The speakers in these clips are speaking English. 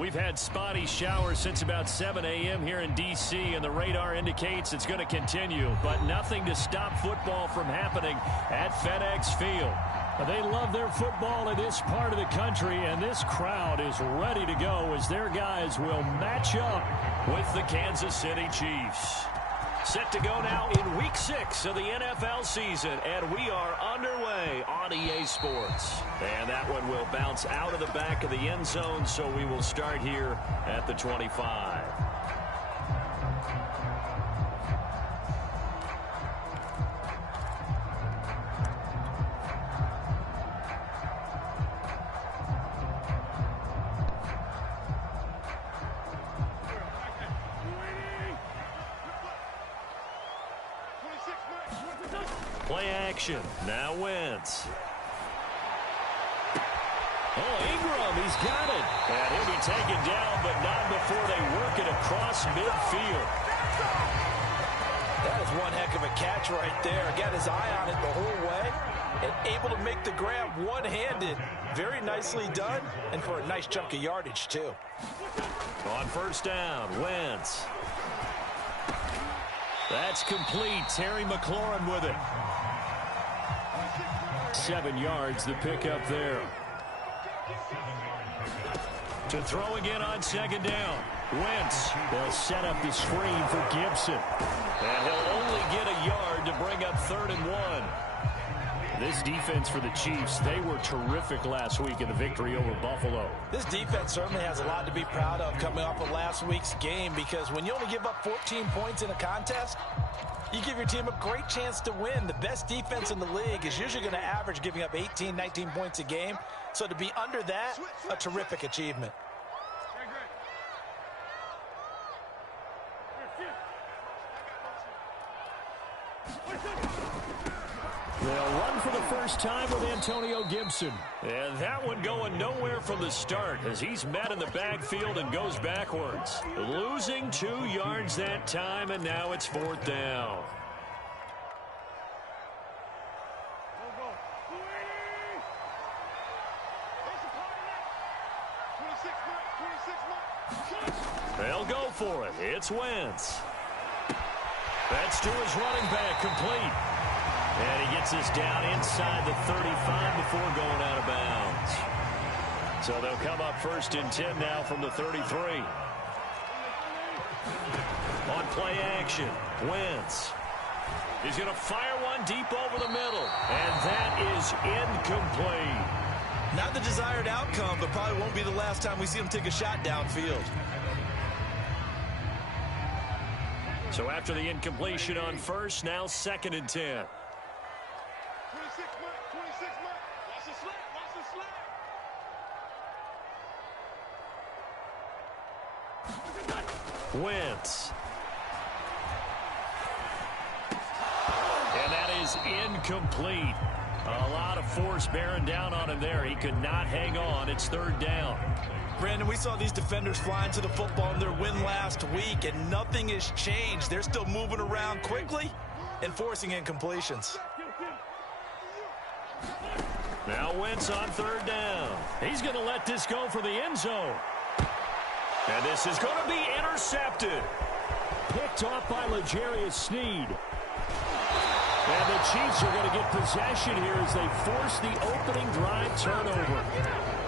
We've had spotty showers since about 7 a.m. here in D.C., and the radar indicates it's going to continue, but nothing to stop football from happening at FedEx Field. They love their football in this part of the country, and this crowd is ready to go as their guys will match up with the Kansas City Chiefs. Set to go now in Week 6 of the NFL season, and we are underway on EA Sports. And that one will bounce out of the back of the end zone, so we will start here at the 25. Play action. Now Wentz. Oh, Ingram, he's got it. And he'll be taken down, but not before they work it across midfield. That is one heck of a catch right there. Got his eye on it the whole way and able to make the grab one-handed. Very nicely done, and for a nice chunk of yardage, too. On first down, Wentz. That's complete. Terry McLaurin with it. 7 yards, the pickup there. To throw again on second down. Wentz. They'll set up the screen for Gibson. And he'll only get a yard to bring up 3rd and 1. This defense for the Chiefs, they were terrific last week in the victory over Buffalo. This defense certainly has a lot to be proud of coming off of last week's game, because when you only give up 14 points in a contest, you give your team a great chance to win. The best defense in the league is usually going to average giving up 18, 19 points a game. So to be under that, a terrific achievement. They'll run for the first time with Antonio Gibson. And that one going nowhere from the start as he's met in the backfield and goes backwards. Losing 2 yards that time, and now it's 4th down. They'll go for it. It's Wentz. That's to his running back, complete. And he gets this down inside the 35 before going out of bounds. So they'll come up 1st and 10 now from the 33. On play action, Wentz. He's going to fire one deep over the middle. And that is incomplete. Not the desired outcome, but probably won't be the last time we see him take a shot downfield. So after the incompletion on first, now 2nd and 10. Wentz. And that is incomplete. A lot of force bearing down on him there. He could not hang on. It's 3rd down. Brandon, we saw these defenders flying to the football in their win last week, and nothing has changed. They're still moving around quickly and forcing incompletions. Now Wentz on 3rd down. He's going to let this go for the end zone. And this is going to be intercepted. Picked off by L'Jarius Sneed. And the Chiefs are going to get possession here as they force the opening drive turnover.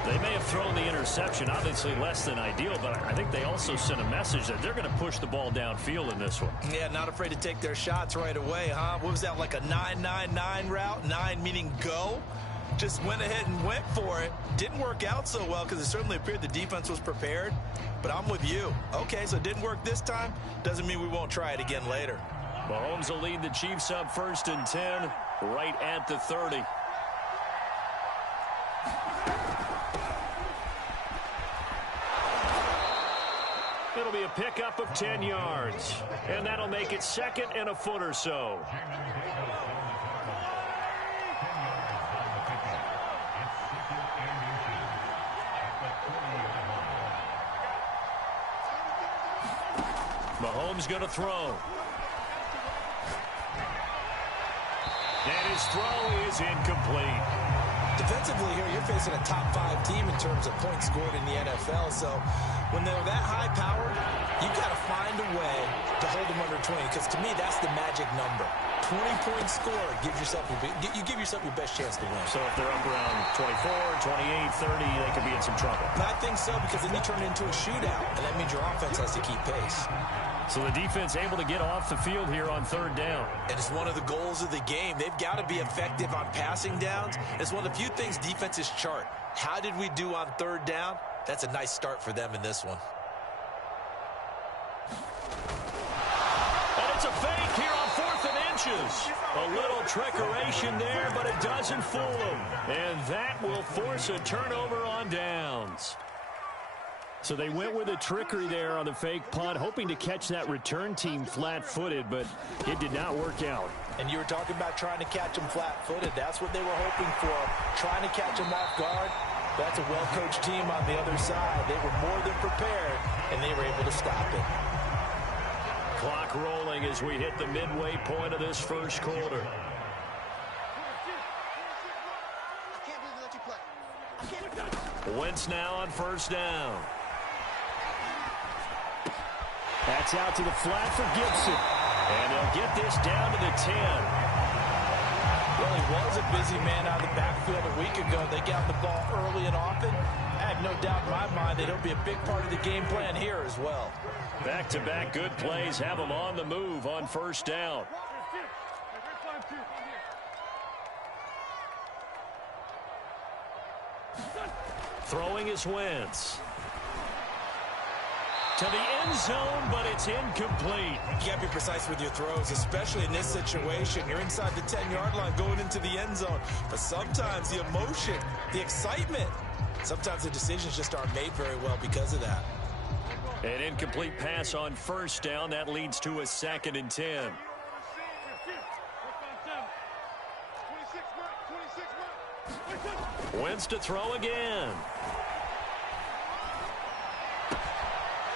They may have thrown the interception, obviously less than ideal, but I think they also sent a message that they're going to push the ball downfield in this one. Yeah, not afraid to take their shots right away, huh? What was that, like a 9-9-9 route? 9 meaning go? Just went ahead and went for it. Didn't work out so well because it certainly appeared the defense was prepared. But I'm with you. Okay, so it didn't work this time. Doesn't mean we won't try it again later. Mahomes will lead the Chiefs up 1st and 10, right at the 30. It'll be a pickup of 10 yards. And that'll make it 2nd and a foot or so. Mahomes going to throw. And his throw is incomplete. defensively here, you're facing a top 5 team in terms of points scored in the NFL. So when they're that high powered, you've got to find a way to hold them under 20, because to me, that's the magic number. 20-point score gives yourself you give yourself your best chance to win. So if they're up around 24, 28, 30, they could be in some trouble. And I think so, because then you turn it into a shootout, and that means your offense has to keep pace. So the defense able to get off the field here on 3rd down. And it's one of the goals of the game. They've got to be effective on passing downs. It's one of the few things defenses chart. How did we do on 3rd down? That's a nice start for them in this one. And it's a fake here on 4th and inches. A little trickeration there, but it doesn't fool them. And that will force a turnover on downs. So they went with a trickery there on the fake punt, hoping to catch that return team flat-footed, but it did not work out. And you were talking about trying to catch them flat-footed. That's what they were hoping for, trying to catch them off guard. That's a well-coached team on the other side. They were more than prepared, and they were able to stop it. Clock rolling as we hit the midway point of this first quarter. Wentz now on 1st down. That's out to the flat for Gibson. And they'll get this down to the 10. Well, he was a busy man out of the backfield a week ago. They got the ball early and often. I have no doubt in my mind that it'll be a big part of the game plan here as well. Back-to-back good plays have them on the move on 1st down. Throwing is Wentz. To the end zone, but it's incomplete. You got to be precise with your throws, especially in this situation. You're inside the 10-yard line going into the end zone. But sometimes the emotion, the excitement, sometimes the decisions just aren't made very well because of that. An incomplete pass on 1st down. That leads to a 2nd and 10. Wentz to throw again.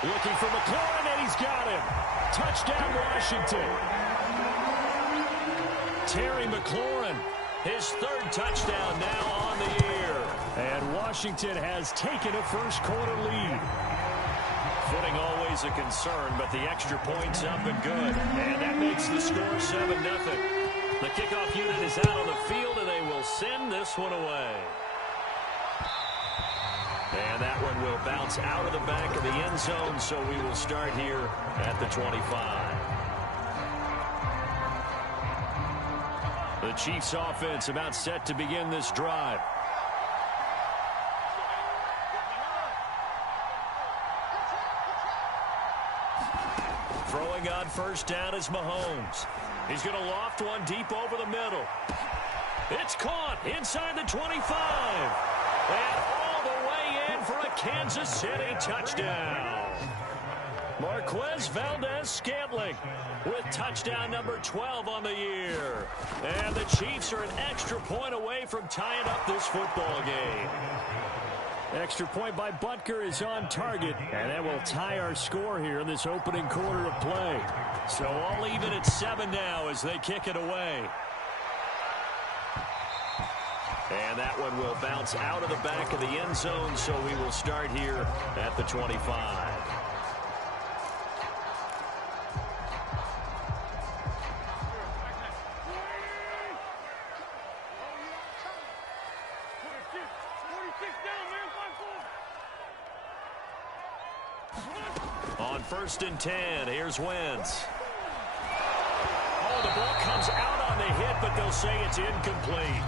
Looking for McLaurin, and he's got him. Touchdown, Washington. Terry McLaurin, his 3rd touchdown now on the year. And Washington has taken a first-quarter lead. Footing always a concern, but the extra point's up and good. And that makes the score 7-0. The kickoff unit is out on the field, and they will send this one away. And that one will bounce out of the back of the end zone, so we will start here at the 25. The Chiefs offense about set to begin this drive. Throwing on 1st down is Mahomes. He's going to loft one deep over the middle. It's caught inside the 25. And all the way in for a Kansas City touchdown. Marquez Valdez-Scantling with touchdown number 12 on the year. And the Chiefs are an extra point away from tying up this football game. Extra point by Butker is on target, and that will tie our score here in this opening quarter of play. So all even at 7 now as they kick it away. And that one will bounce out of the back of the end zone, so we will start here at the 25. On 1st and 10, here's Wentz. Oh, the ball comes out on the hit, but they'll say it's incomplete.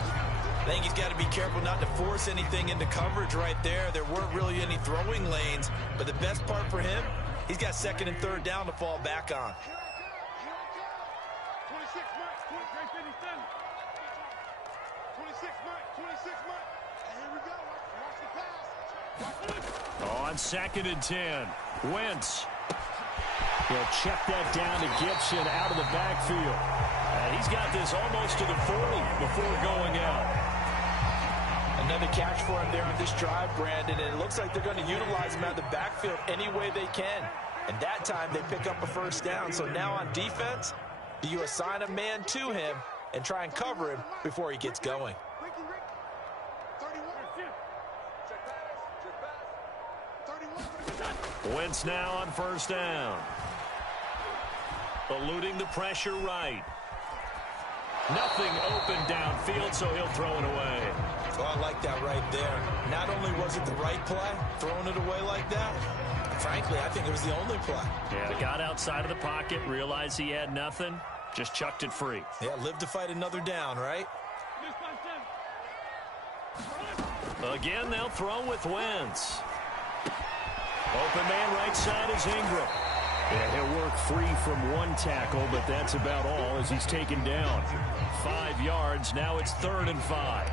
I think he's got to be careful not to force anything into coverage right there. There weren't really any throwing lanes, but the best part for him, he's got 2nd and 3rd down to fall back on. On 2nd and 10, Wentz. He'll check that down to Gibson out of the backfield. And he's got this almost to the 40 before going out. Another catch for him there on this drive, Brandon, and it looks like they're going to utilize him out of the backfield any way they can. And that time they pick up a 1st down. So now on defense, do you assign a man to him and try and cover him before he gets going? Wentz now on first down. Eluding the pressure right. Nothing open downfield, so he'll throw it away. Oh, I like that right there. Not only was it the right play, throwing it away like that, frankly, I think it was the only play. Yeah, got outside of the pocket, realized he had nothing, just chucked it free. Yeah, live to fight another down, right? Again, they'll throw with Wentz. Open man right side is Ingram. Yeah, he'll work free from one tackle, but that's about all as he's taken down. 5 yards, now it's 3rd and 5.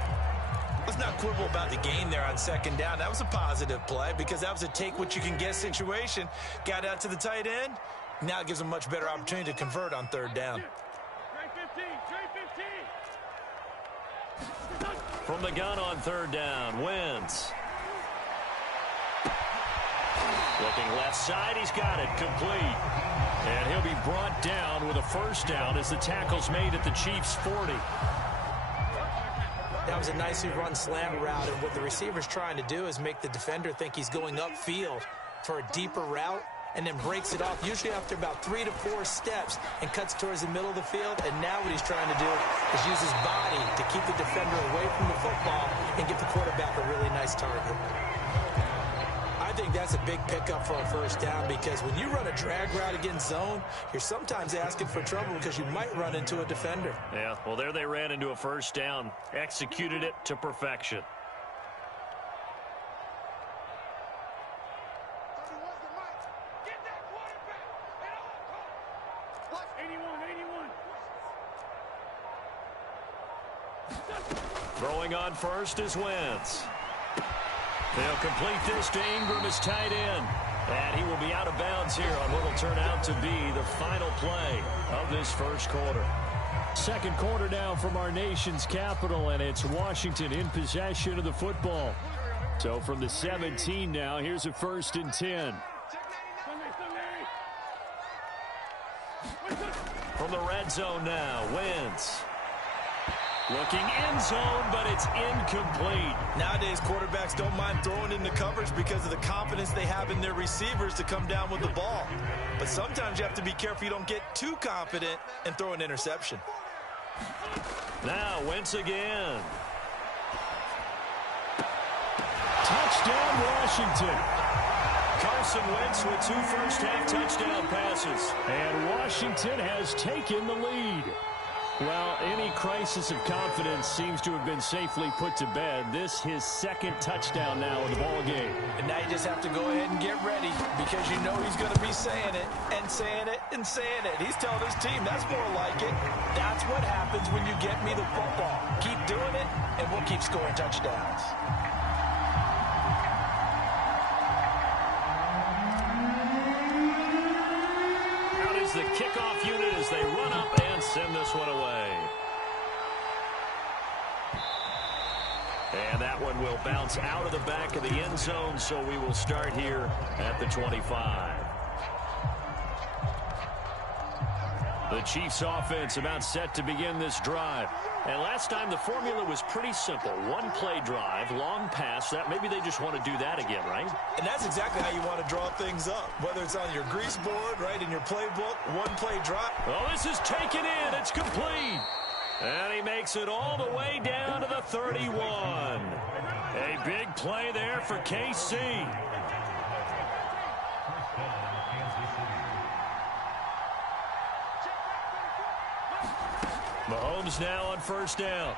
Let's not quibble about the gain there on second down. That was a positive play because that was a take-what-you-can-get situation. Got out to the tight end. Now it gives them a much better opportunity to convert on 3rd down. From the gun on 3rd down, Wentz. Looking left side, he's got it, complete. And he'll be brought down with a first down as the tackle's made at the Chiefs' 40. That was a nicely run slant route, and what the receiver's trying to do is make the defender think he's going upfield for a deeper route and then breaks it off, usually after about 3 to 4 steps, and cuts towards the middle of the field. And now what he's trying to do is use his body to keep the defender away from the football and give the quarterback a really nice target. I think that's a big pickup for a first down because when you run a drag route against zone, you're sometimes asking for trouble because you might run into a defender. Yeah, well, there they ran into a first down, executed it to perfection. Throwing on first is Wentz. They'll complete this to Ingram, his tight end. And he will be out of bounds here on what will turn out to be the final play of this first quarter. Second quarter now from our nation's capital, and it's Washington in possession of the football. So from the 17 now, here's a 1st and 10. From the red zone now, Wentz. Looking end zone, but it's incomplete. Nowadays, quarterbacks don't mind throwing into coverage because of the confidence they have in their receivers to come down with the ball. But sometimes you have to be careful you don't get too confident and throw an interception. Now, Wentz again. Touchdown, Washington. Carson Wentz with 2 first-half touchdown passes. And Washington has taken the lead. Well, any crisis of confidence seems to have been safely put to bed. This his 2nd touchdown now in the ball game. And now you just have to go ahead and get ready because you know he's going to be saying it and saying it and saying it. He's telling his team that's more like it. That's what happens when you get me the football. Keep doing it, and we'll keep scoring touchdowns. Out is the kickoff unit as they run up and send this one away. And that one will bounce out of the back of the end zone, so we will start here at the 25. The Chiefs offense about set to begin this drive. And last time the formula was pretty simple. 1-play drive, long pass. That maybe they just want to do that again, right? And that's exactly how you want to draw things up. Whether it's on your grease board, right, in your playbook, 1-play drive. Oh, this is taken in. It's complete. And he makes it all the way down to the 31. A big play there for KC. Mahomes now on first down.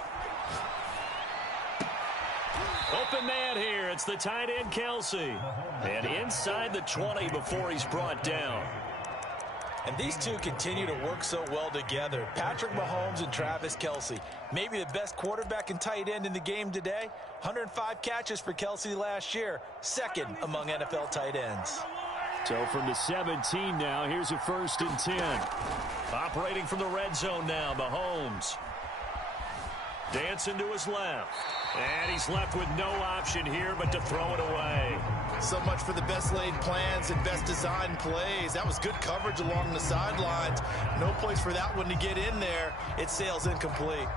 Open man here. It's the tight end, Kelsey. And inside the 20 before he's brought down. And these two continue to work so well together. Patrick Mahomes and Travis Kelsey. Maybe the best quarterback and tight end in the game today. 105 catches for Kelsey last year. 2nd among NFL tight ends. So from the 17 now, here's a 1st and 10. Operating from the red zone now, Mahomes. Dancing to his left. And he's left with no option here but to throw it away. So much for the best laid plans and best designed plays. That was good coverage along the sidelines. No place for that one to get in there. It sails incomplete.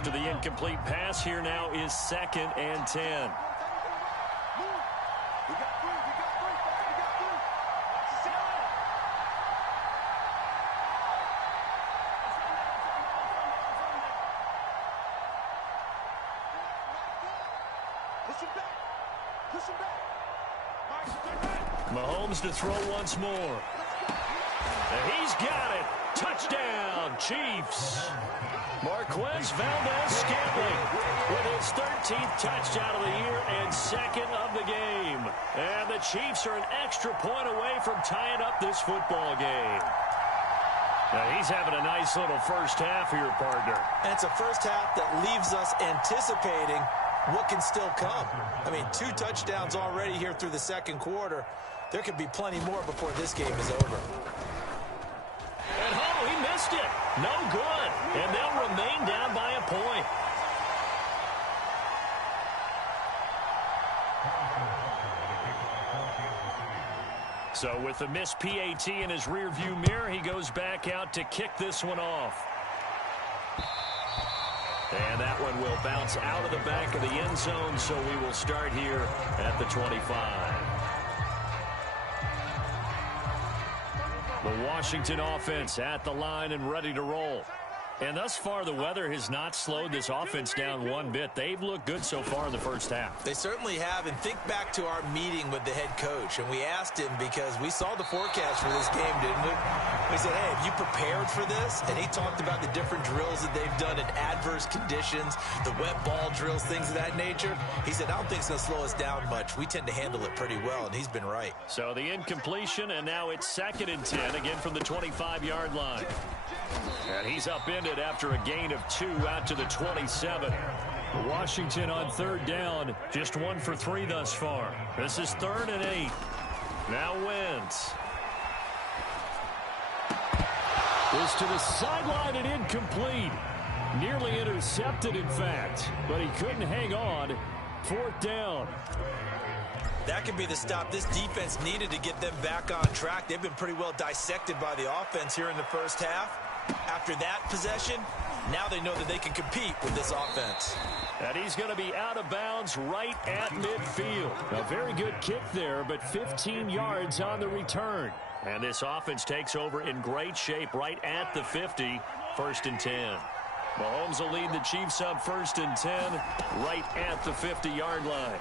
after the incomplete pass. Here now is 2nd and 10. Mahomes to throw once more. And he's got it. Touchdown, Chiefs. Marquez Valdez-Scantling with his 13th touchdown of the year and 2nd of the game. And the Chiefs are an extra point away from tying up this football game. Now, he's having a nice little first half here, partner. And it's a first half that leaves us anticipating what can still come. I mean, 2 touchdowns already here through the second quarter. There could be plenty more before this game is over. And oh, he missed it. No good. And they'll remain down by a point. So with the missed PAT in his rearview mirror, he goes back out to kick this one off. And that one will bounce out of the back of the end zone, so we will start here at the 25. The Washington offense at the line and ready to roll. And thus far, the weather has not slowed this offense down one bit. They've looked good so far in the first half. They certainly have. And think back to our meeting with the head coach. And we asked him because we saw the forecast for this game, didn't we? We said, hey, have you prepared for this? And he talked about the different drills that they've done in adverse conditions, the wet ball drills, things of that nature. He said, I don't think it's going to slow us down much. We tend to handle it pretty well, and he's been right. So the incompletion, and now it's 2nd and 10, again from the 25-yard line. And he's upended after a gain of 2 out to the 27. Washington on 3rd down, just 1 for 3 thus far. This is 3rd and 8. Now Wentz. Is to the sideline and incomplete. Nearly intercepted, in fact, but he couldn't hang on. 4th down. That could be the stop this defense needed to get them back on track. They've been pretty well dissected by the offense here in the first half. After that possession, now they know that they can compete with this offense. And he's going to be out of bounds right at midfield. A very good kick there, but 15 yards on the return. And this offense takes over in great shape right at the 50, 1st and 10. Mahomes will lead the Chiefs up 1st and 10 right at the 50-yard line.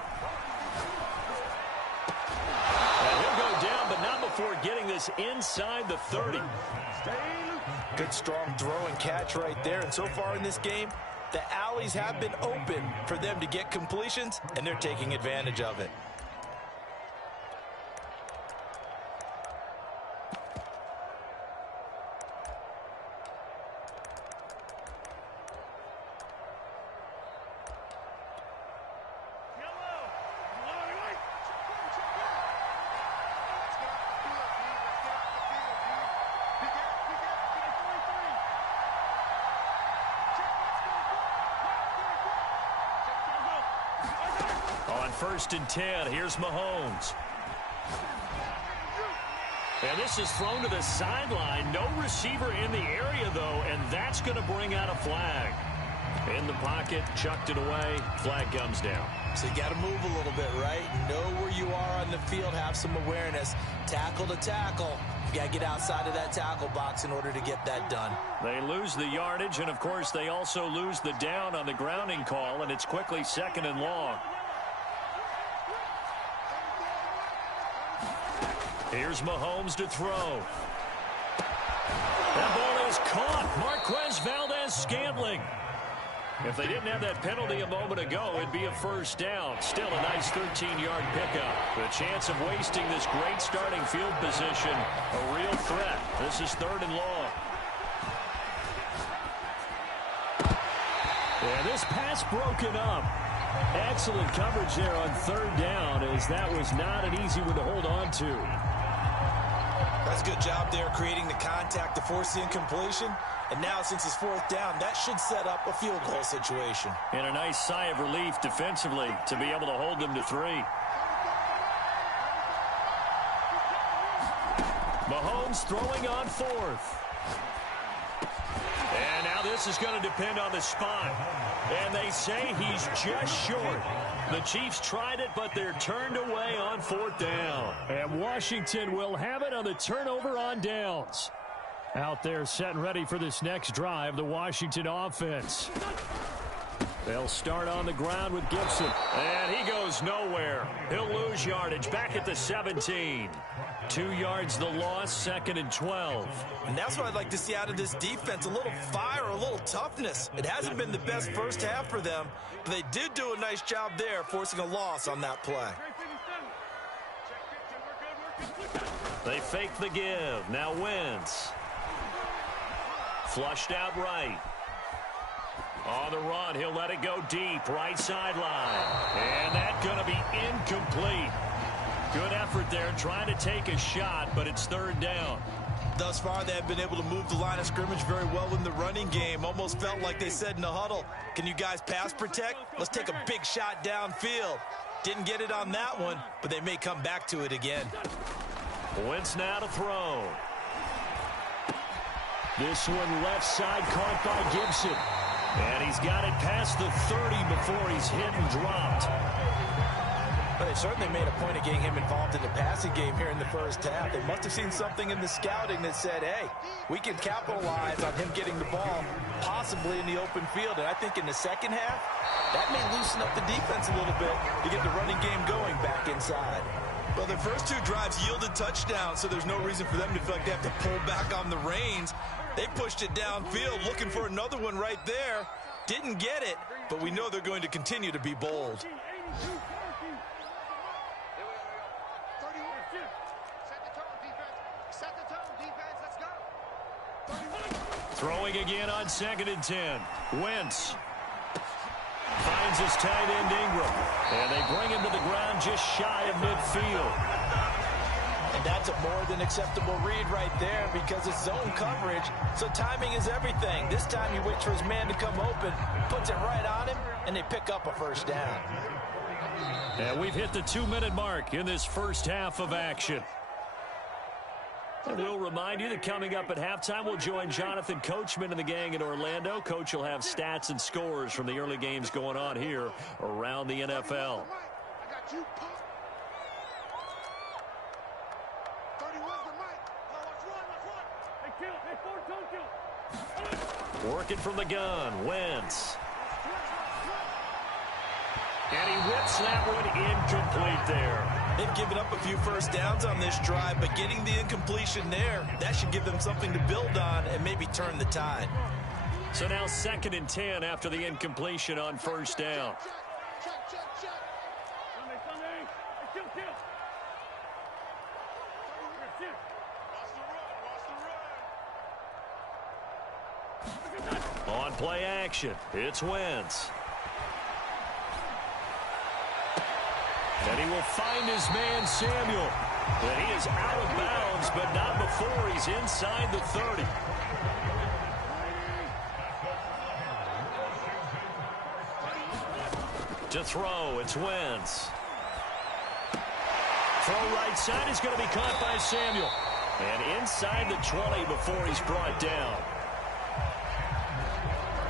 And he'll go down, but not before getting this inside the 30. Good, strong throw and catch right there. And so far in this game, the alleys have been open for them to get completions, and they're taking advantage of it. On 1st and 10, here's Mahomes. And this is thrown to the sideline. No receiver in the area, though, and that's going to bring out a flag. In the pocket, chucked it away, flag comes down. So you got to move a little bit, right? Know where you are on the field, have some awareness. Tackle to tackle. You got to get outside of that tackle box in order to get that done. They lose the yardage, and, of course, they also lose the down on the grounding call, and it's quickly 2nd and long. Here's Mahomes to throw. That ball is caught. Marquez Valdez-Scantling. If they didn't have that penalty a moment ago, it'd be a 1st down. Still a nice 13-yard pickup. The chance of wasting this great starting field position, a real threat. This is 3rd and long. And this pass broken up. Excellent coverage there on 3rd down, as that was not an easy one to hold on to. That's a good job there creating the contact to force the incompletion. And now, since it's 4th down, that should set up a field goal situation. And a nice sigh of relief defensively to be able to hold them to 3. Mahomes throwing on 4th. And now this is going to depend on the spot. And they say he's just short. The Chiefs tried it, but they're turned away on 4th down. And Washington will have it on the turnover on downs. Out there set and ready for this next drive, the Washington offense. They'll start on the ground with Gibson. And he goes nowhere. He'll lose yardage back at the 17. 2 yards the loss, 2nd and 12. And that's what I'd like to see out of this defense, a little fire, a little toughness. It hasn't been the best first half for them, but they did do a nice job there, forcing a loss on that play. They fake the give. Now Wentz. Flushed out right. On the run, he'll let it go deep, right sideline. And that's going to be incomplete. Good effort there, trying to take a shot, but it's 3rd down. Thus far, they have been able to move the line of scrimmage very well in the running game. Almost felt like they said in the huddle, can you guys pass protect? Let's take a big shot downfield. Didn't get it on that one, but they may come back to it again. Wentz now to throw. This one left side caught by Gibson. And he's got it past the 30 before he's hit and dropped. Well, they certainly made a point of getting him involved in the passing game here in the first half. They must have seen something in the scouting that said, hey, we can capitalize on him getting the ball, possibly in the open field. And I think in the second half, that may loosen up the defense a little bit to get the running game going back inside. Well, the first 2 drives yielded touchdowns, so there's no reason for them to feel like they have to pull back on the reins. They pushed it downfield, looking for another one right there. Didn't get it, but we know they're going to continue to be bold. Throwing again on 2nd and 10. Wentz finds his tight end Ingram. And they bring him to the ground just shy of midfield. And that's a more than acceptable read right there because it's zone coverage, so timing is everything. This time he waits for his man to come open, puts it right on him, and they pick up a 1st down. And we've hit the 2-minute mark in this first half of action. And we'll remind you that coming up at halftime, we'll join Jonathan Coachman and the gang in Orlando. Coach will have stats and scores from the early games going on here around the NFL. Working from the gun, Wentz. And he whips that one incomplete there. They've given up a few first downs on this drive, but getting the incompletion there, that should give them something to build on and maybe turn the tide. So now 2nd and 10 after the incompletion on 1st down. On play action, it's Wentz. And he will find his man, Samuel. But he is out of bounds, but not before he's inside the 30. To throw, it's Wentz. Throw right side is going to be caught by Samuel. And inside the 20 before he's brought down.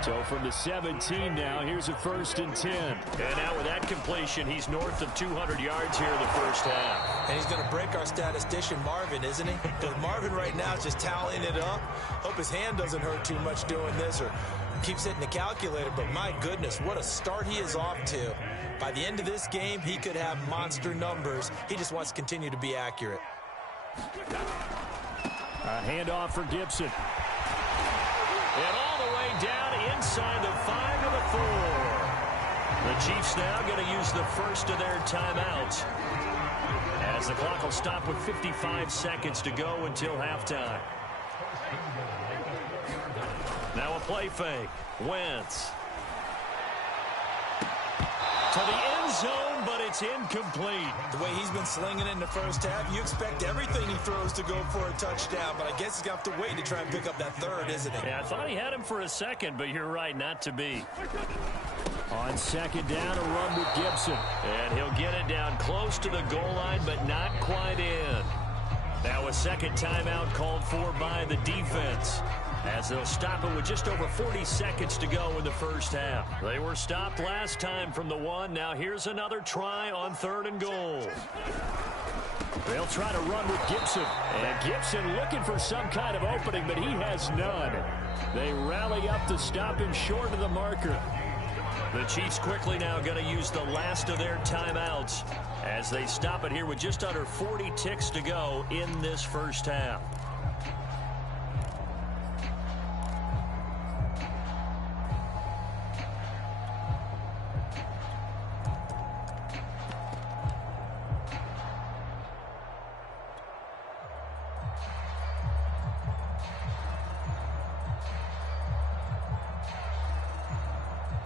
So from the 17 now, here's a 1st and 10. And now with that completion, he's north of 200 yards here in the first half. And he's going to break our statistician, Marvin, isn't he? Because Marvin right now is just tallying it up. Hope his hand doesn't hurt too much doing this or keeps hitting the calculator. But my goodness, what a start he is off to. By the end of this game, he could have monster numbers. He just wants to continue to be accurate. A handoff for Gibson. And all the way down inside the 5 to the 4. The Chiefs now going to use the first of their timeouts, as the clock will stop with 55 seconds to go until halftime. Now a play fake. Wentz. To the end zone, but it's incomplete. The way he's been slinging it in the first half, you expect everything he throws to go for a touchdown, but I guess he's got to wait to try and pick up that 3rd, isn't he? Yeah, I thought he had him for a second, but you're right, not to be. On 2nd down, a run with Gibson. And he'll get it down close to the goal line, but not quite in. Now a second timeout called for by the defense. as they'll stop it with just over 40 seconds to go in the first half. They were stopped last time from the 1. Now here's another try on 3rd and goal. They'll try to run with Gibson. And Gibson looking for some kind of opening, but he has none. They rally up to stop him short of the marker. The Chiefs quickly now going to use the last of their timeouts as they stop it here with just under 40 ticks to go in this first half.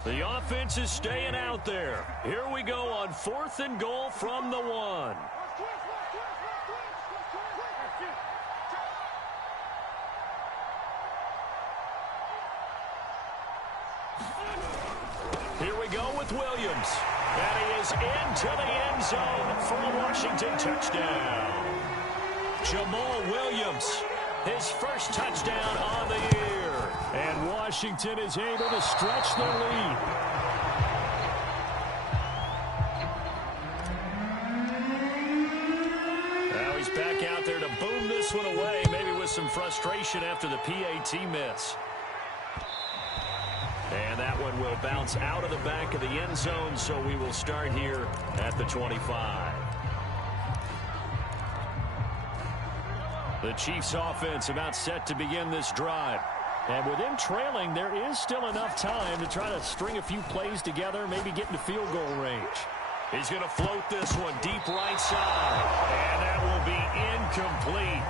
The offense is staying out there. Here we go on 4th and goal from the 1. Here we go with Williams. And he is into the end zone for a Washington touchdown. Jamal Williams, his first touchdown on the year. And Washington is able to stretch their lead. Now he's back out there to boom this one away, maybe with some frustration after the PAT miss. And that one will bounce out of the back of the end zone, so we will start here at the 25. The Chiefs offense about set to begin this drive. And with him trailing, there is still enough time to try to string a few plays together, maybe get into field goal range. He's going to float this one deep right side. And that will be incomplete.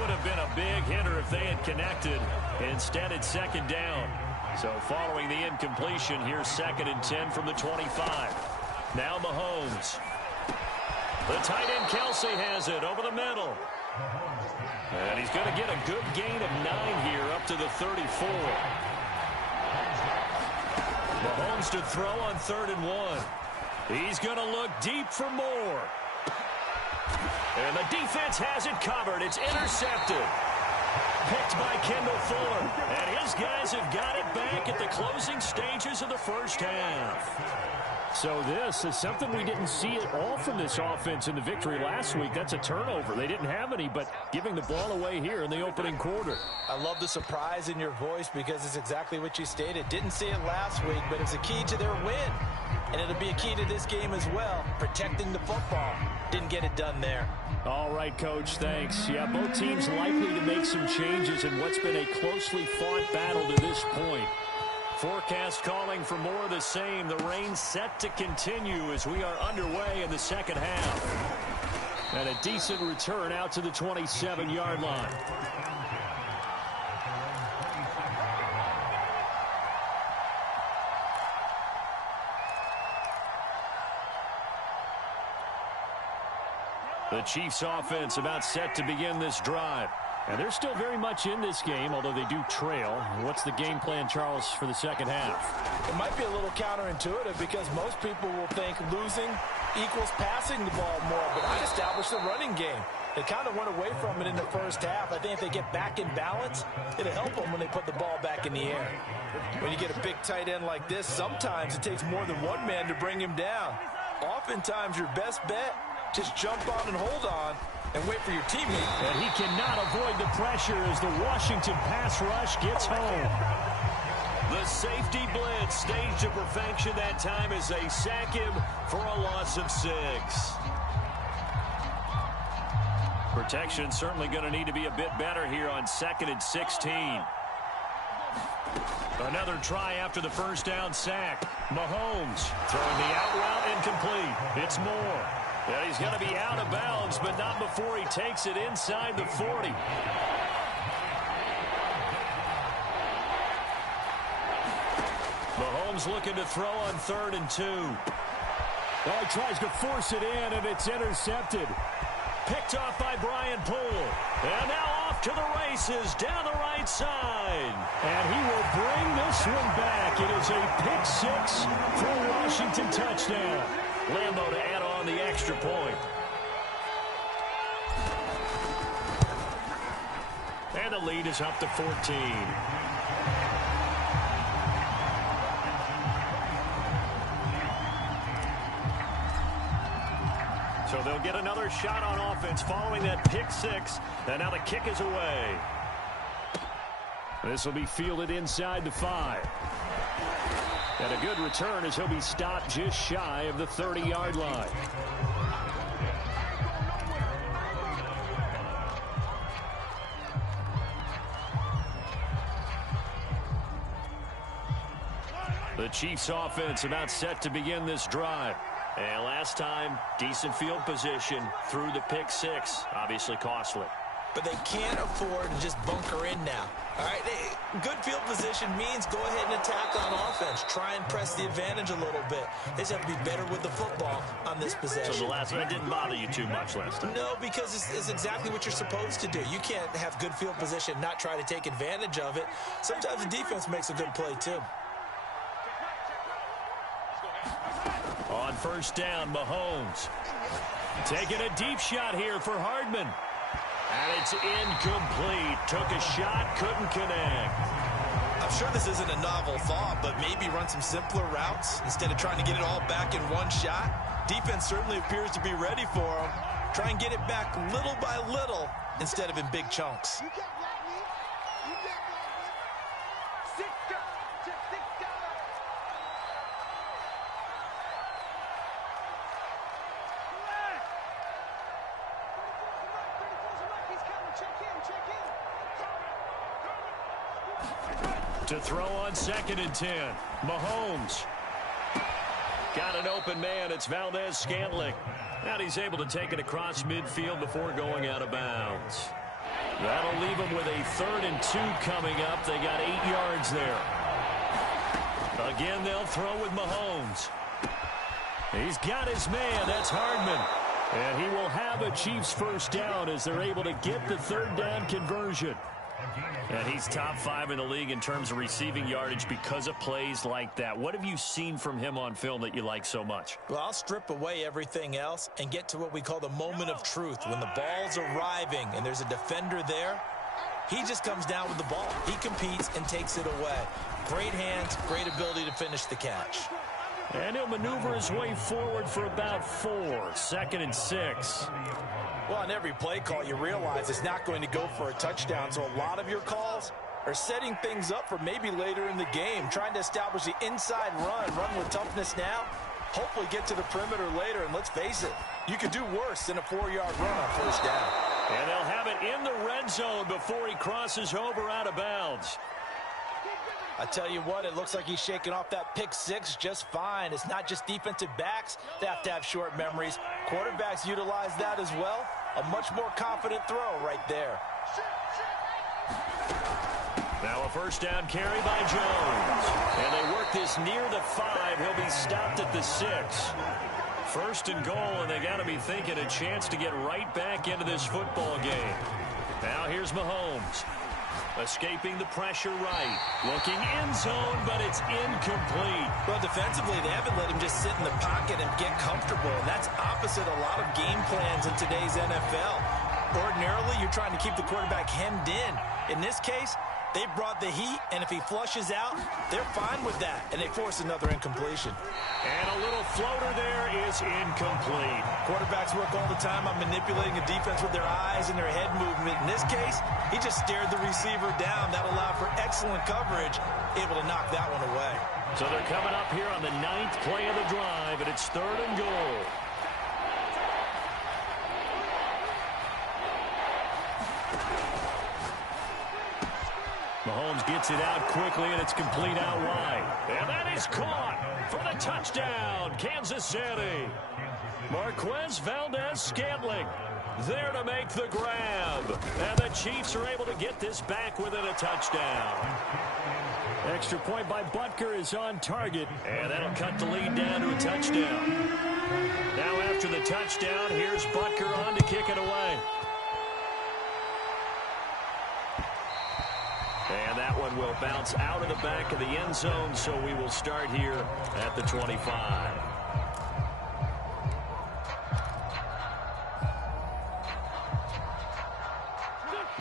Would have been a big hitter if they had connected. Instead, it's 2nd down. So following the incompletion, here's 2nd and 10 from the 25. Now Mahomes. The tight end Kelsey has it over the middle. And he's going to get a good gain of 9 here up to the 34. Mahomes to throw on 3rd and 1. He's going to look deep for more. And the defense has it covered. It's intercepted. Picked by Kendall Fuller. And his guys have got it back at the closing stages of the first half. So this is something we didn't see at all from this offense in the victory last week. That's a turnover. They didn't have any, but giving the ball away here in the opening quarter. I love the surprise in your voice because it's exactly what you stated. Didn't see it last week, but it's a key to their win. And it'll be a key to this game as well, protecting the football. Didn't get it done there. All right, Coach, thanks. Yeah, both teams likely to make some changes in what's been a closely fought battle to this point. Forecast calling for more of the same. The rain set to continue as we are underway in the second half. And a decent return out to the 27-yard line. The Chiefs offense about set to begin this drive. And they're still very much in this game, although they do trail. What's the game plan, Charles, for the second half? It might be a little counterintuitive because most people will think losing equals passing the ball more, but I established the running game. They kind of went away from it in the first half. I think if they get back in balance, it'll help them when they put the ball back in the air. When you get a big tight end like this, sometimes it takes more than one man to bring him down. Oftentimes, your best bet, just jump on and hold on and wait for your teammate. And he cannot avoid the pressure as the Washington pass rush gets home. The safety blitz staged to perfection that time as they sack him for a loss of 6. Protection certainly going to need to be a bit better here on 2nd and 16. Another try after the first down sack. Mahomes throwing the out route incomplete. It's Moore. And he's going to be out of bounds, but not before he takes it inside the 40. Mahomes looking to throw on 3rd and 2. Oh, he tries to force it in, and it's intercepted. Picked off by Brian Poole. And now off to the races down the right side. And he will bring this one back. It is a pick 6 for a Washington touchdown. Lambo to add on the extra point. And And the lead is up to 14. So they'll get another shot on offense following that pick six. And now the kick is away. This will be fielded inside the 5. And a good return as he'll be stopped just shy of the 30-yard line. The Chiefs offense about set to begin this drive. And last time, decent field position through the pick six. Obviously costly. But they can't afford to just bunker in now. All right, good field position means go ahead and attack on offense. Try and press the advantage a little bit. They just have to be better with the football on this possession. So the last one didn't bother you too much last time? No, because it's exactly what you're supposed to do. You can't have good field position, not try to take advantage of it. Sometimes the defense makes a good play, too. On first down, Mahomes. Taking a deep shot here for Hardman. And it's incomplete. Took a shot, couldn't connect. I'm sure this isn't a novel thought, but maybe run some simpler routes instead of trying to get it all back in one shot. Defense certainly appears to be ready for him. Try and get it back little by little instead of in big chunks. To throw on 2nd and 10. Mahomes. Got an open man. It's Valdez-Scantling. And he's able to take it across midfield before going out of bounds. That'll leave him with a 3rd and 2 coming up. They got 8 yards there. Again, they'll throw with Mahomes. He's got his man. That's Hardman. And he will have a Chiefs first down as they're able to get the 3rd down conversion. And he's top 5 in the league in terms of receiving yardage because of plays like that. What have you seen from him on film that you like so much? Well, I'll strip away everything else and get to what we call the moment of truth. When the ball's arriving and there's a defender there, he just comes down with the ball. He competes and takes it away. Great hands, great ability to finish the catch. And he'll maneuver his way forward for about 4. 2nd and 6. Well, on every play call, you realize it's not going to go for a touchdown. So a lot of your calls are setting things up for maybe later in the game, trying to establish the inside run with toughness now, hopefully get to the perimeter later. And let's face it, you could do worse than a 4-yard run on first down. And they'll have it in the red zone before he crosses over out of bounds. I tell you what, it looks like he's shaking off that pick six just fine. It's not just defensive backs that have to have short memories. Quarterbacks utilize that as well. A much more confident throw right there. Now a first down carry by Jones. And they work this near the 5. He'll be stopped at the 6. 1st and goal, and they got to be thinking a chance to get right back into this football game. Now here's Mahomes. Escaping the pressure right. Looking end zone, but it's incomplete. Well, defensively, they haven't let him just sit in the pocket and get comfortable. And that's opposite a lot of game plans in today's NFL. Ordinarily, you're trying to keep the quarterback hemmed in. In this case, they brought the heat, and if he flushes out, they're fine with that, and they force another incompletion. And a little floater there is incomplete. Quarterbacks work all the time on manipulating a defense with their eyes and their head movement. In this case, he just stared the receiver down. That allowed for excellent coverage, able to knock that one away. So they're coming up here on the 9th play of the drive, and it's 3rd and goal. Mahomes gets it out quickly, and it's complete out wide. And that is caught for the touchdown, Kansas City. Marquez Valdez-Scantling there to make the grab. And the Chiefs are able to get this back within a touchdown. Extra point by Butker is on target, and that'll cut the lead down to a touchdown. Now after the touchdown, here's Butker on to kick it away. And that one will bounce out of the back of the end zone, so we will start here at the 25.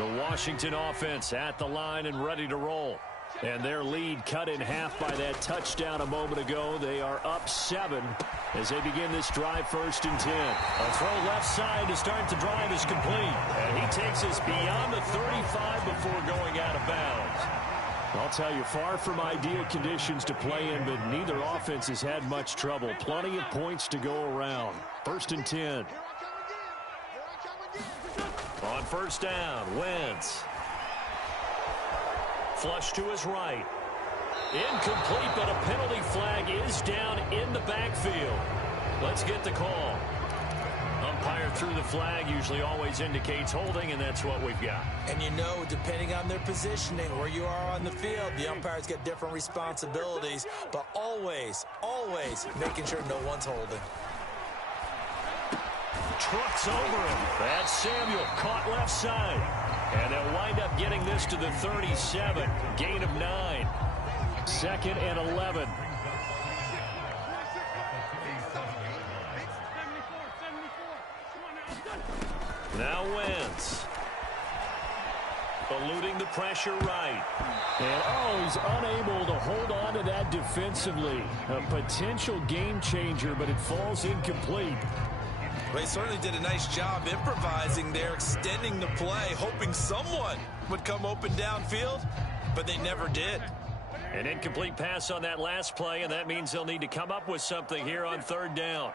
The Washington offense at the line and ready to roll. And their lead cut in half by that touchdown a moment ago. They are up 7 as they begin this drive 1st and 10. A throw left side to start the drive is complete. And he takes us beyond the 35 before going out of bounds. I'll tell you, far from ideal conditions to play in, but neither offense has had much trouble. Plenty of points to go around. 1st and 10. On 1st down, Wentz. Flush to his right. Incomplete, but a penalty flag is down in the backfield. Let's get the call. Umpire threw the flag, usually always indicates holding, and that's what we've got. And you know, depending on their positioning, where you are on the field, the umpires get different responsibilities, but always, always making sure no one's holding. Trucks over him. That's Samuel, caught left side. And they'll wind up getting this to the 37. Gain of 9. 2nd and 11. Now Wentz. Eluding the pressure right. And, he's unable to hold on to that defensively. A potential game changer, but it falls incomplete. They certainly did a nice job improvising there, extending the play, hoping someone would come open downfield, but they never did. An incomplete pass on that last play, and that means they'll need to come up with something here on 3rd down.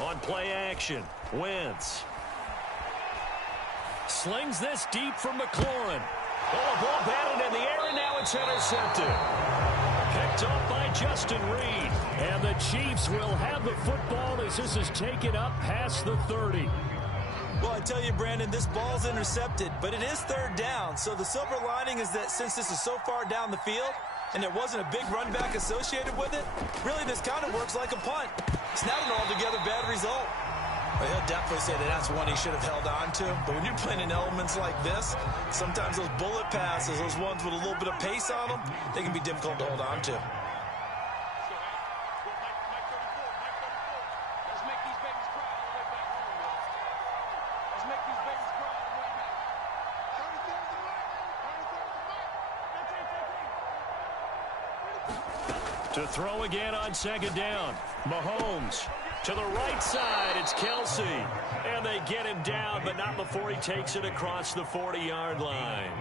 On play action, Wentz. Slings this deep from McLaurin. Oh, a ball batted in the air, and now it's intercepted. Picked off by Justin Reed. And the Chiefs will have the football as this is taken up past the 30. Well, I tell you, Brandon, this ball's intercepted, but it is 3rd down. So the silver lining is that since this is so far down the field and there wasn't a big run back associated with it, really this kind of works like a punt. It's not an altogether bad result. Well, he'll definitely say that that's one he should have held on to. But when you're playing in elements like this, sometimes those bullet passes, those ones with a little bit of pace on them, they can be difficult to hold on to. To throw again on 2nd down. Mahomes. To the right side, it's Kelsey. And they get him down, but not before he takes it across the 40-yard line.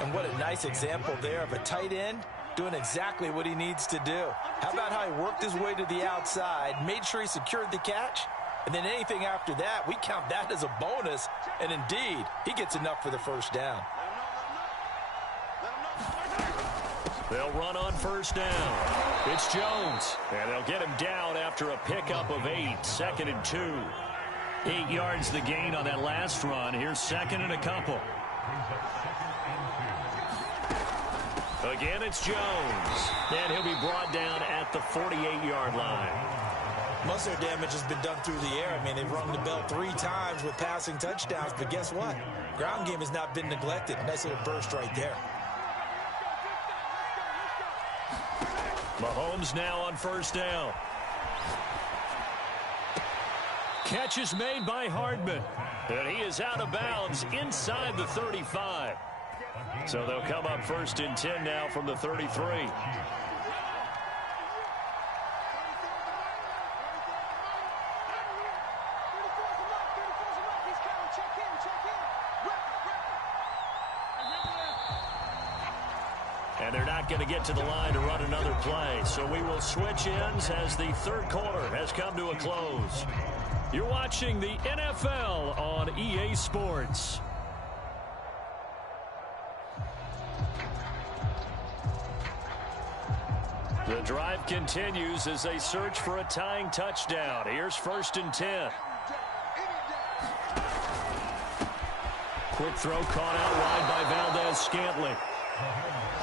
And what a nice example there of a tight end doing exactly what he needs to do. How about how he worked his way to the outside, made sure he secured the catch, and then anything after that, we count that as a bonus. And indeed, he gets enough for the 1st down. They'll run on 1st down. It's Jones. And they'll get him down after a pickup of 8. 2nd and 2. 8 yards the gain on that last run. Here's 2nd and a couple. Again, it's Jones. And he'll be brought down at the 48-yard line. Most of their damage has been done through the air. I mean, they've rung the bell 3 times with passing touchdowns. But guess what? Ground game has not been neglected. Nice little burst right there. Mahomes now on 1st down. Catch is made by Hardman. And he is out of bounds inside the 35. So they'll come up 1st and 10 now from the 33. And they're not going to get to the line to run another play. So we will switch ends as the 3rd quarter has come to a close. You're watching the NFL on EA Sports. The drive continues as they search for a tying touchdown. Here's 1st and 10. Quick throw caught out wide by Valdez-Scantling.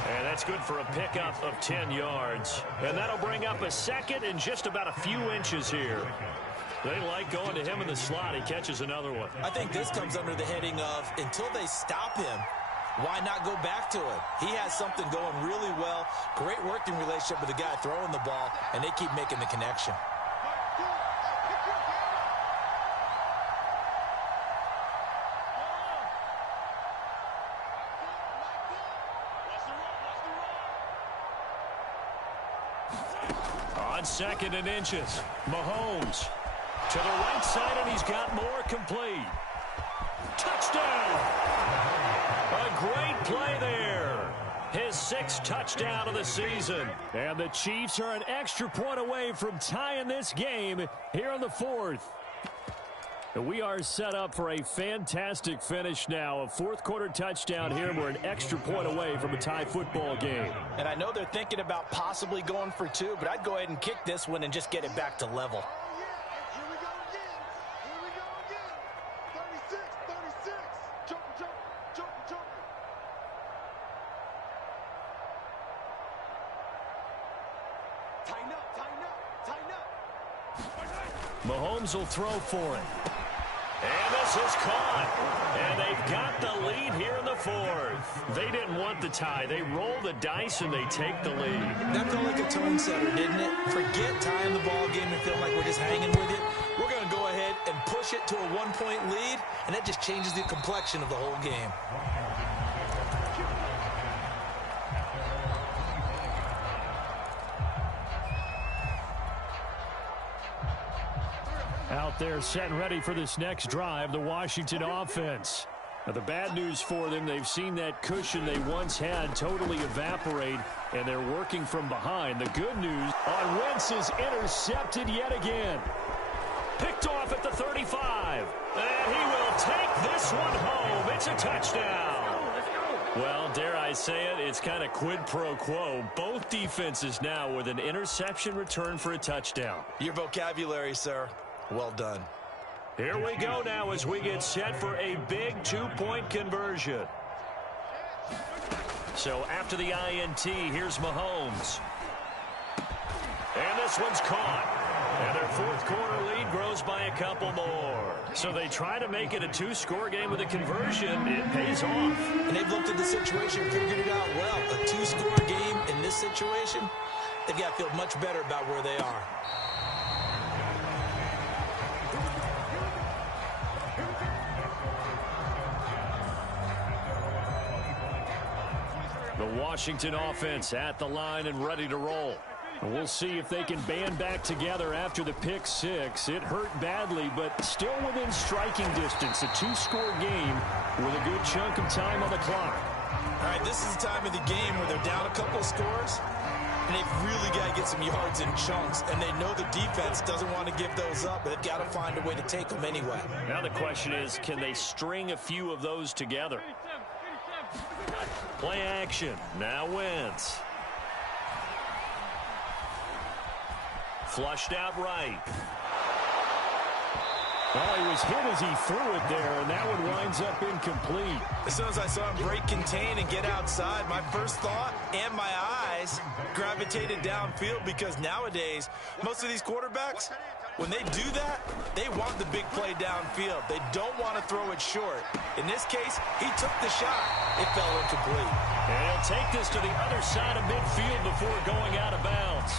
And that's good for a pickup of 10 yards. And that'll bring up a 2nd and just about a few inches here. They like going to him in the slot. He catches another one. I think this comes under the heading of until they stop him, why not go back to it? He has something going really well. Great working relationship with the guy throwing the ball, and they keep making the connection. On 2nd and inches, Mahomes to the right side, and he's got more complete. Touchdown! A great play there. His 6th touchdown of the season. And the Chiefs are an extra point away from tying this game here in the 4th. We are set up for a fantastic finish now. A 4th-quarter touchdown here. We're an extra point away from a tie football game. And I know they're thinking about possibly going for 2, but I'd go ahead and kick this one and just get it back to level. Here we go again. 36. Joker. Tighten up. Mahomes will throw for it. And this is caught. And they've got the lead here in the 4th. They didn't want the tie. They roll the dice and they take the lead. That felt like a tone setter, didn't it? Forget tying the ball game and feel like we're just hanging with it. We're going to go ahead and push it to a 1-point lead, and that just changes the complexion of the whole game. Out there set and ready for this next drive, the Washington offense. Now, the bad news for them, they've seen that cushion they once had totally evaporate, and they're working from behind. The good news on Wentz is intercepted yet again. Picked off at the 35. And he will take this one home. It's a touchdown. Well, dare I say it, it's kind of quid pro quo. Both defenses now with an interception return for a touchdown. Your vocabulary, sir. Well done. Here we go now as we get set for a big 2-point conversion. So after the INT, here's Mahomes. And this one's caught. And their 4th-quarter lead grows by a couple more. So they try to make it a 2-score game with a conversion. It pays off. And they've looked at the situation and figured it out well. A 2-score game in this situation, they've got to feel much better about where they are. The Washington offense at the line and ready to roll. And we'll see if they can band back together after the pick 6. It hurt badly, but still within striking distance. A 2-score game with a good chunk of time on the clock. All right, this is the time of the game where they're down a couple of scores, and they've really got to get some yards in chunks, and they know the defense doesn't want to give those up, but they've got to find a way to take them anyway. Now the question is, can they string a few of those together? Play action. Now Wentz. Flushed out right. Well, he was hit as he threw it there, and that one winds up incomplete. As soon as I saw him break contain and get outside, my first thought and my eyes gravitated downfield, because nowadays, most of these quarterbacks, when they do that, they want the big play downfield. They don't want to throw it short. In this case, he took the shot. It fell incomplete. And he'll take this to the other side of midfield before going out of bounds.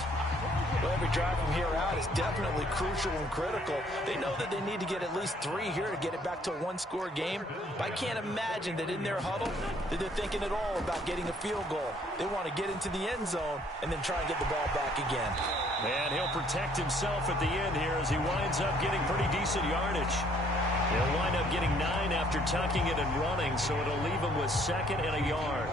Well, every drive from here out is definitely crucial and critical. They know that they need to get at least 3 here to get it back to a 1-score game. But I can't imagine that in their huddle that they're thinking at all about getting a field goal. They want to get into the end zone and then try and get the ball back again. And he'll protect himself at the end here as he winds up getting pretty decent yardage. He'll wind up getting 9 after tucking it and running, so it'll leave him with 2nd and a yard.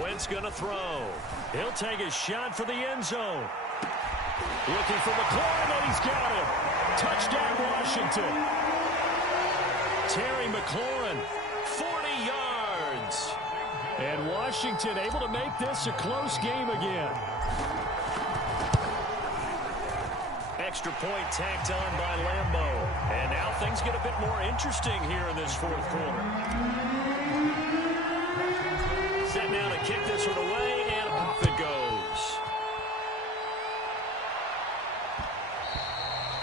Wentz going to throw. He'll take a shot for the end zone. Looking for McLaurin, and he's got him. Touchdown, Washington. Terry McLaurin, 40 yards. And Washington able to make this a close game again. Extra point tacked on by Lambo. And now things get a bit more interesting here in this 4th quarter. Set now to kick this one away, and off it goes.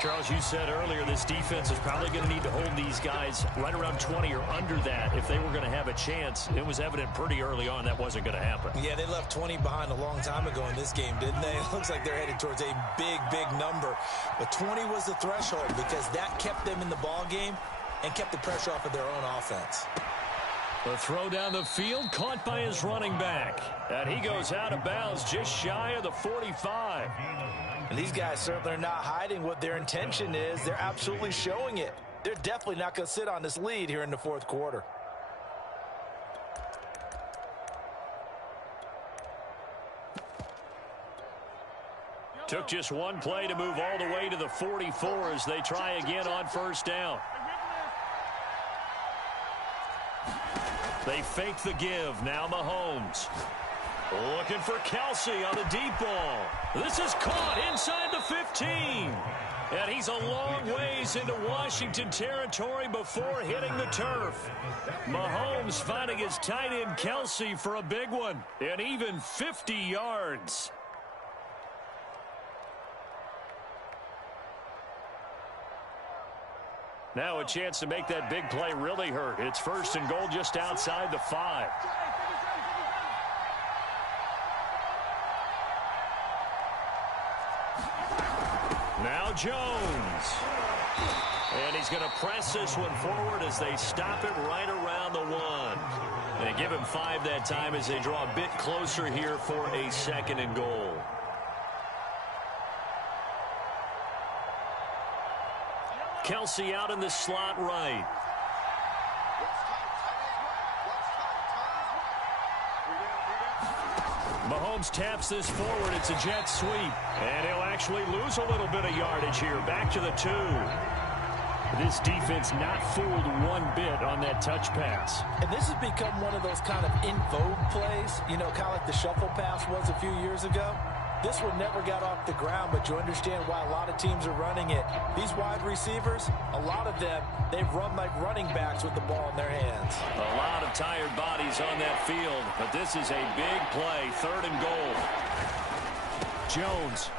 Charles, you said earlier this defense is probably going to need to hold these guys right around 20 or under that if they were going to have a chance. It was evident pretty early on that wasn't going to happen. Yeah, they left 20 behind a long time ago in this game, didn't they? It looks like they're headed towards a big, big number. But 20 was the threshold because that kept them in the ball game and kept the pressure off of their own offense. The throw down the field, caught by his running back. And he goes out of bounds just shy of the 45. And these guys certainly are not hiding what their intention is. They're absolutely showing it. They're definitely not going to sit on this lead here in the fourth quarter. Took just one play to move all the way to the 44 as they try again on first down. They fake the give. Now Mahomes. Looking for Kelsey on the deep ball. This is caught inside the 15. And he's a long ways into Washington territory before hitting the turf. Mahomes finding his tight end Kelsey for a big one. And even 50 yards. Now a chance to make that big play really hurt. It's first and goal just outside the 5. Now Jones. And he's going to press this one forward as they stop it right around the 1. They give him 5 that time as they draw a bit closer here for a second and goal. Kelsey out in the slot right. Mahomes taps this forward. It's a jet sweep. And he'll actually lose a little bit of yardage here. Back to the 2. This defense not fooled one bit on that touch pass. And this has become one of those kind of in vogue plays, you know, kind of like the shuffle pass was a few years ago. This one never got off the ground, but you understand why a lot of teams are running it. These wide receivers, a lot of them, they run like running backs with the ball in their hands. A lot of tired bodies on that field, but this is a big play, 3rd and goal. Jones.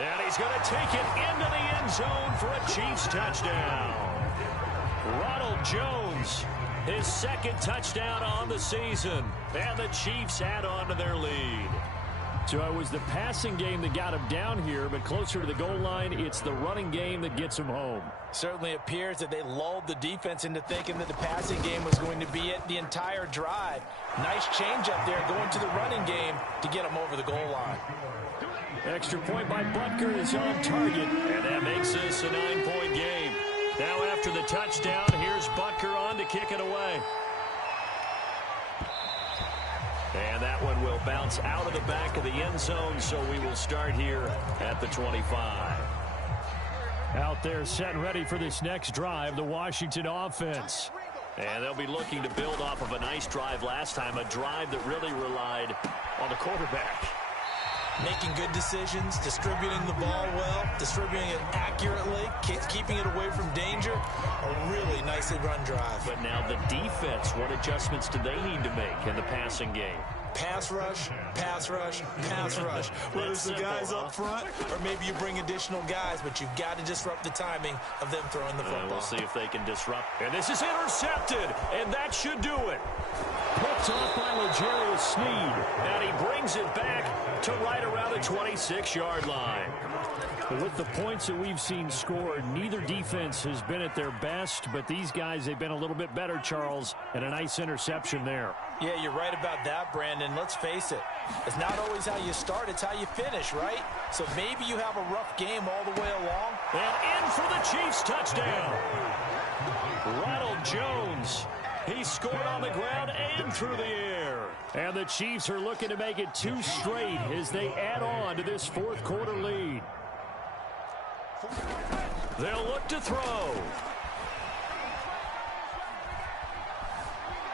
And he's going to take it into the end zone for a Chiefs touchdown. Ronald Jones, his 2nd touchdown on the season, and the Chiefs add on to their lead. So it was the passing game that got him down here, but closer to the goal line, it's the running game that gets him home. Certainly appears that they lulled the defense into thinking that the passing game was going to be it the entire drive. Nice change up there going to the running game to get him over the goal line. Extra point by Butker is on target, and that makes this a 9-point game. Now after the touchdown, here's Butker on to kick it away. And that one will bounce out of the back of the end zone, so we will start here at the 25. Out there set and ready for this next drive, the Washington offense. And they'll be looking to build off of a nice drive last time, a drive that really relied on the quarterback. Making good decisions, distributing the ball well, distributing it accurately, keeping it away from danger. A really nicely run drive. But now the defense, what adjustments do they need to make in the passing game? Pass rush, pass rush, pass rush. Whether it's the guys up front or maybe you bring additional guys, but you've got to disrupt the timing of them throwing the football. We'll see if they can disrupt. And this is intercepted, and that should do it. Picked off by L'Jarius Sneed, and he brings it back to right around the 26-yard line. But with the points that we've seen scored, neither defense has been at their best, but these guys, they've been a little bit better, Charles, and a nice interception there. Yeah, you're right about that, Brandon. Let's face it. It's not always how you start, it's how you finish, right? So maybe you have a rough game all the way along. And in for the Chiefs touchdown. Ronald Jones. He scored on the ground and through the air. And the Chiefs are looking to make it 2 straight as they add on to this fourth quarter lead. They'll look to throw.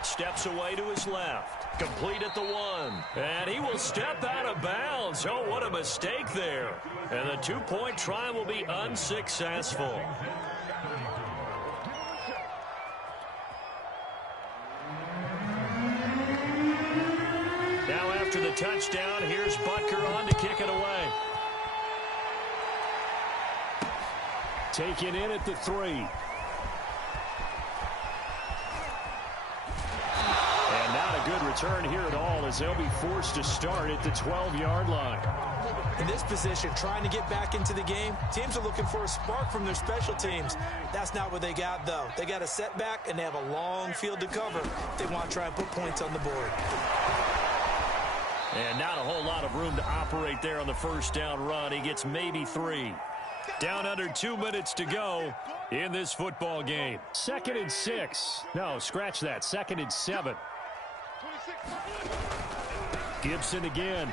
Steps away to his left. Complete at the 1. And he will step out of bounds. Oh, what a mistake there. And the 2-point try will be unsuccessful. Now after the touchdown, here's Butker on to kick it away. Taken in at the 3. And not a good return here at all as they'll be forced to start at the 12-yard line. In this position, trying to get back into the game, teams are looking for a spark from their special teams. That's not what they got, though. They got a setback, and they have a long field to cover if they want to try and put points on the board. And not a whole lot of room to operate there on the first down run. He gets maybe 3. Down under 2 minutes to go in this football game. 2nd and 6. No, scratch that. 2nd and 7. Gibson again.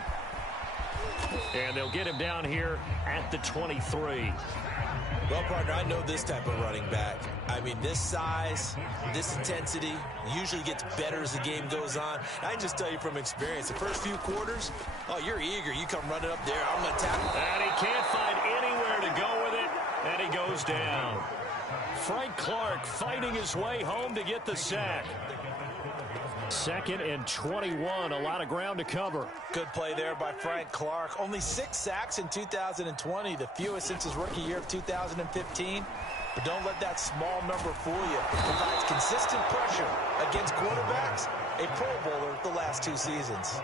And they'll get him down here at the 23. Well, partner, I know this type of running back. I mean, this size, this intensity usually gets better as the game goes on. I can just tell you from experience, the first few quarters, oh, you're eager. You come running up there, I'm going to tackle. And he can't find anywhere to go with it, and he goes down. Frank Clark fighting his way home to get the sack. 2nd and 21, a lot of ground to cover. Good play there by Frank Clark. Only 6 sacks in 2020, the fewest since his rookie year of 2015. But don't let that small number fool you. It provides consistent pressure against quarterbacks, a Pro Bowler the last 2 seasons.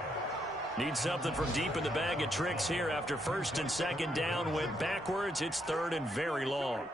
Need something from deep in the bag of tricks here after 1st and 2nd down. Went backwards. It's 3rd and very long.